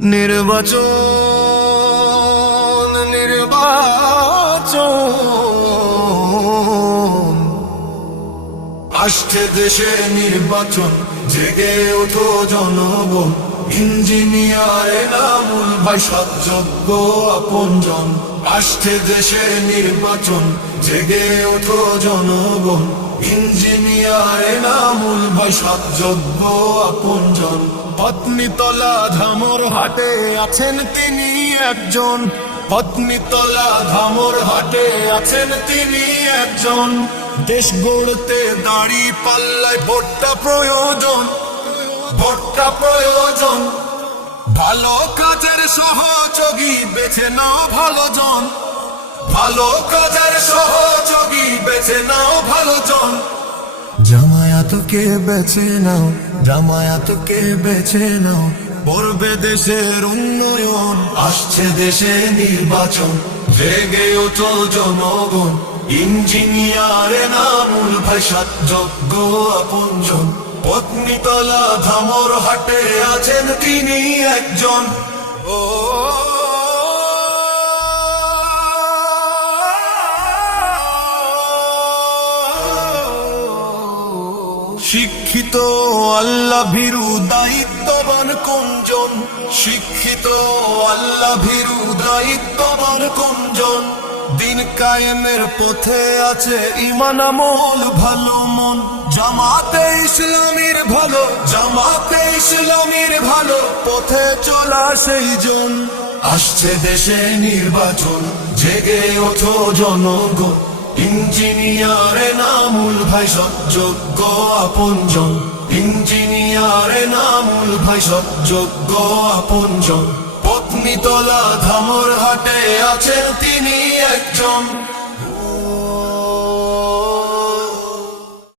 নির্বাচন নির্বাচন আসছে দেশে নির্বাচন, জেগে ওঠো জনগণ। ইঞ্জিনিয়ার এনামুল ভাই সৎযোগ্য আপনজন। আসছে দেশে নির্বাচন, জেগে ওঠো জনগণ। ইঞ্জিনিয়ার এনামুল ভাই সৎযোগ্য আপনজন। পত্নীতলা ধামর হাটে আছেন তিনি একজন। পত্নীতলা ধামর হাটে আছেন তিনি একজন। দেশ গড়তে দাড়ি পাল্লায় ভোটটা প্রয়োজন, ভোটটা প্রয়োজন। ভালো কাজের সহযোগী বেছে নাও ভালো জন, ভালো কাজের সহযোগী বেছে নাও ভালো জন। জামায়াতকে বেছে নাও, জামায়াতকে বেছে নাও, করবে দেশের উন্নয়ন। আসছে দেশে নির্বাচন, জেগে ওঠো জনগণ। ইঞ্জিনিয়ার এনামুল ভাই সৎযোগ্য আপনজন। পত্নীতলা ধামর হাটে আছেন তিনি একজন। ও শিক্ষিত আল্লাহ ভীরু দায়িত্ববান কোনজন? শিক্ষিত আল্লাহ ভীরু দায়িত্ববান কোনজন? দিন কায়েমের পথে আছে ঈমান আমল ভালো মন। জামাতে ইসলামীর ভালো, জামাতে ইসলামীর ভালো পথে চলা সেই জন। আসছে দেশে নির্বাচন, জেগে ওঠো জনগণ। ইঞ্জিনিয়ার এনামুল ভাই সৎযোগ্য আপনজন। ইঞ্জিনিয়ার এনামুল ভাই সৎযোগ্য আপনজন। পত্নীতলা ধামর হাটে আছেন তিনি একজন।